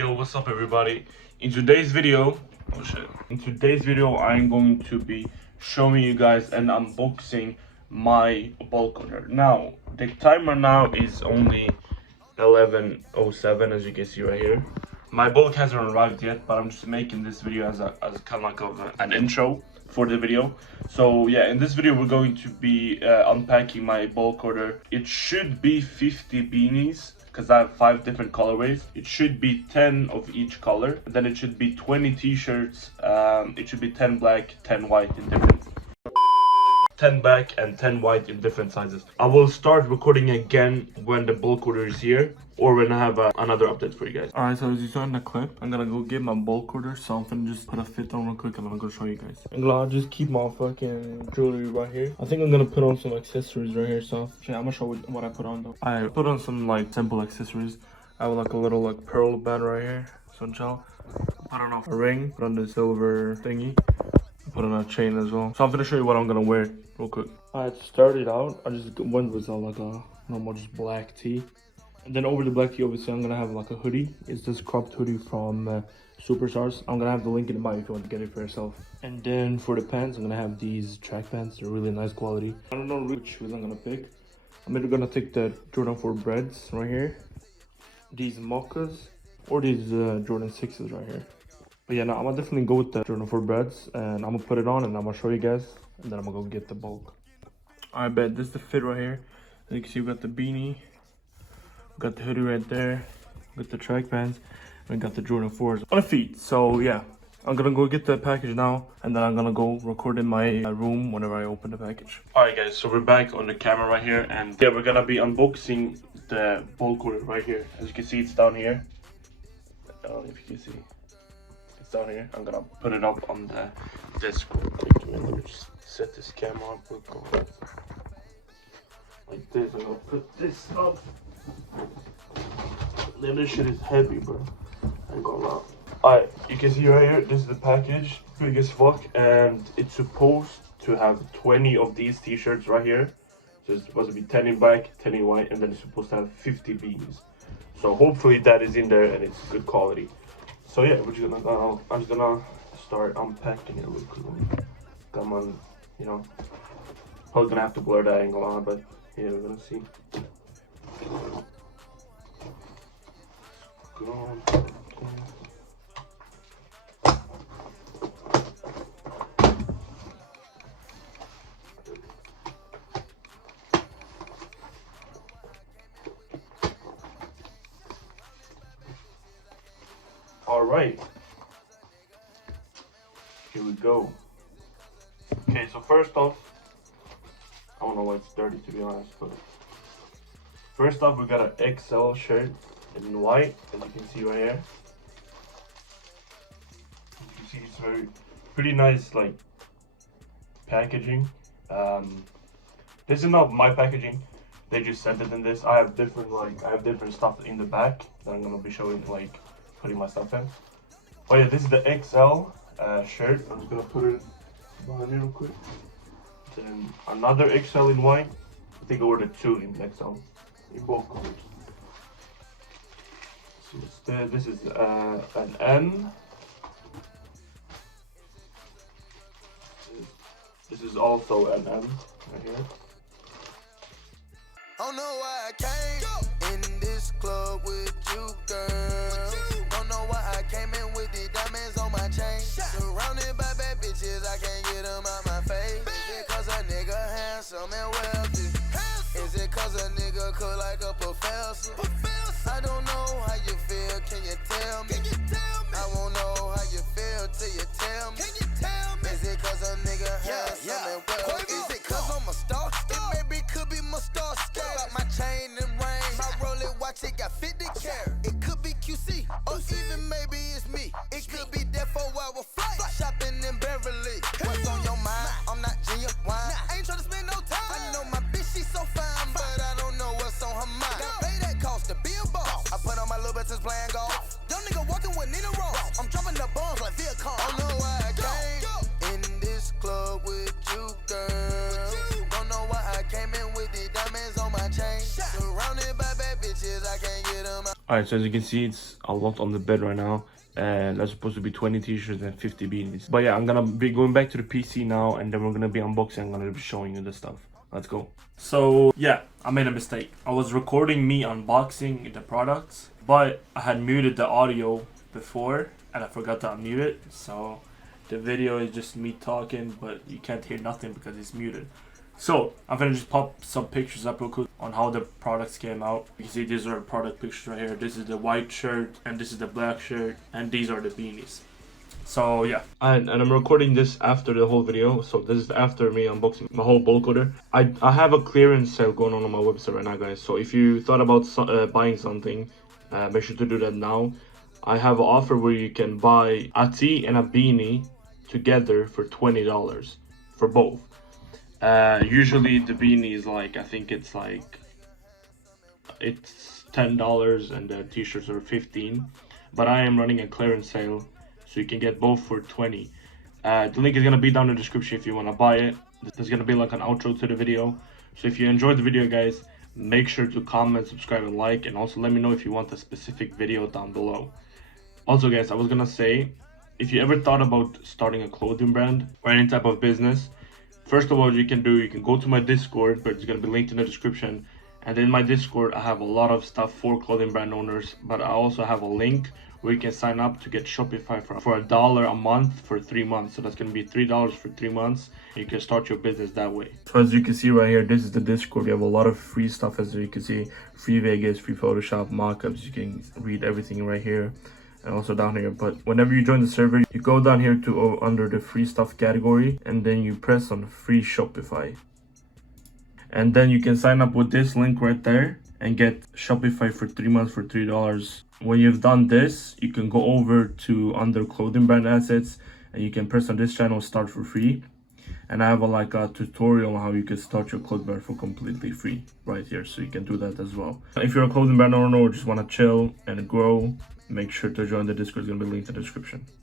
Yo, what's up everybody? In today's video, I'm going to be showing you guys and unboxing my bulk order. Now, the timer now is only 11:07, as you can see right here. My bulk hasn't arrived yet, but I'm just making this video as kind of like an intro for the video. So yeah, in this video we're going to be unpacking my bulk order. It should be 50 beanies because I have 5 different colorways. It should be 10 of each color. Then it should be 20 t-shirts. It should be 10 black, 10 white in different 10 black and 10 white in different sizes. I will start recording again when the bulk order is here or when I have another update for you guys. Alright, so as you saw in the clip, I'm gonna go get my bulk order, so I'm gonna just put a fit on real quick and I'm gonna go show you guys. And I'll just keep my fucking jewelry right here. I think I'm gonna put on some accessories right here, so I'm gonna show what I put on though. I put on some like simple accessories. I have like a little like pearl band right here, so chill. Put on a ring, put on the silver thingy. Put on a chain as well. So I'm gonna show you what I'm gonna wear real quick. I started out, I just went with like a normal just black tee. And then over the black tee, obviously I'm gonna have like a hoodie. It's this cropped hoodie from Superstars. I'm gonna have the link in the bio if you want to get it for yourself. And then for the pants, I'm gonna have these track pants. They're really nice quality. I don't know which shoes I'm gonna pick. I'm either gonna take the Jordan 4 Breads right here, these mochas, or these Jordan 6s right here. But yeah, no, I'm gonna definitely go with the Jordan 4 Breads, and I'm gonna put it on and I'm gonna show you guys, and then I'm gonna go get the bulk. I bet this is the fit right here. As you can see, we got the beanie, we got the hoodie right there, we got the track pants, and we got the Jordan 4s on the feet. So yeah, I'm gonna go get the package now, and then I'm gonna go record in my room whenever I open the package. Alright guys, so we're back on the camera right here, and yeah, we're gonna be unboxing the bulk order right here. As you can see, it's down here. I don't know if you can see. Down here, I'm gonna put it up on the desk real quick. Let me just set this camera up real quick. Like this. I'm gonna put this up. Then this shit is heavy, bro. I ain't gonna lie. Alright, you can see right here, this is the package. Big as fuck, and it's supposed to have 20 of these t-shirts right here. So it's supposed to be 10 in black, 10 in white, and then it's supposed to have 50 beanies. So hopefully that is in there and it's good quality. So yeah, we're just gonna I'm just gonna start unpacking it real quick. Come on, you know. Probably gonna have to blur that angle on, but yeah, we're gonna see. Go on. All right, here we go. Okay, so first off, I don't know why it's dirty to be honest, but first off we got an XL shirt in white, as you can see right here. As you can see, it's very pretty nice like packaging. This is not my packaging. They just sent it in this. I have different stuff in the back that I'm gonna be showing, like putting my stuff in. Oh yeah, this is the XL shirt. I'm just gonna put it behind here real quick. Then another XL in white. I think I ordered 2 in XL in both colors. So this is an M. This is also an M right here. I don't know why I came in this club with you, girl. Don't know why I came in with the diamonds on my chain. Surrounded by bad bitches, I can't get them out my face. Is it cause a nigga handsome and wealthy? Is it cause a nigga cook like a professor? I don't know how you feel, can you tell me? I won't know how you feel till you tell me. Is it cause a nigga handsome and wealthy? Is it cause I'm a star? It maybe could be my star scale. Got my chain and ring, my Rolex watch, it got 50 carat. It could be QC, or even maybe it's me. It could be that 4-hour flight, shopping in Beverly. What's on your mind? I'm not genuine. I ain't tryna spend no time. I know my bitch, she's so fine, but I don't know what's on her mind. Alright, so as you can see, it's a lot on the bed right now. And there's supposed to be 20 t-shirts and 50 beanies. But yeah, I'm gonna be going back to the PC now, and then we're gonna be unboxing. I'm gonna be showing you the stuff. Let's go. So yeah, I made a mistake. I was recording me unboxing the products, but I had muted the audio before, and I forgot to unmute it. So the video is just me talking, but you can't hear nothing because it's muted. So I'm gonna just pop some pictures up real quick on how the products came out. You can see these are product pictures right here. This is the white shirt, and this is the black shirt, and these are the beanies. So yeah, and I'm recording this after the whole video. So this is after me unboxing my whole bulk order. I have a clearance sale going on my website right now, guys. So if you thought about buying something, make sure to do that now. I have an offer where you can buy a tee and a beanie together for $20 for both. Usually the beanie is like, I think it's $10 and the t-shirts are 15, but I am running a clearance sale, so you can get both for 20. The link is gonna be down in the description if you want to buy it. There's gonna be like an outro to the video. So if you enjoyed the video, guys, make sure to comment, subscribe, and like, and also let me know if you want a specific video down below. Also, guys, I was gonna say, if you ever thought about starting a clothing brand or any type of business, first of all, you can go to my Discord, but it's gonna be linked in the description. And in my Discord, I have a lot of stuff for clothing brand owners, but I also have a link where you can sign up to get Shopify for $1 a month for 3 months. So that's gonna be $3 for 3 months. You can start your business that way. So as you can see right here, this is the Discord. You have a lot of free stuff, as you can see, free Vegas, free Photoshop, mockups. You can read everything right here. And also down here. But whenever you join the server, you go down here to under the free stuff category, and then you press on free Shopify, and then you can sign up with this link right there and get Shopify for 3 months for $3. When you've done this, you can go over to under clothing brand assets, and you can press on this channel start for free. And I have a tutorial on how you can start your clothing brand for completely free right here, so you can do that as well. If you're a clothing brand owner or just want to chill and grow, make sure to join the Discord. It's going to be linked in the description.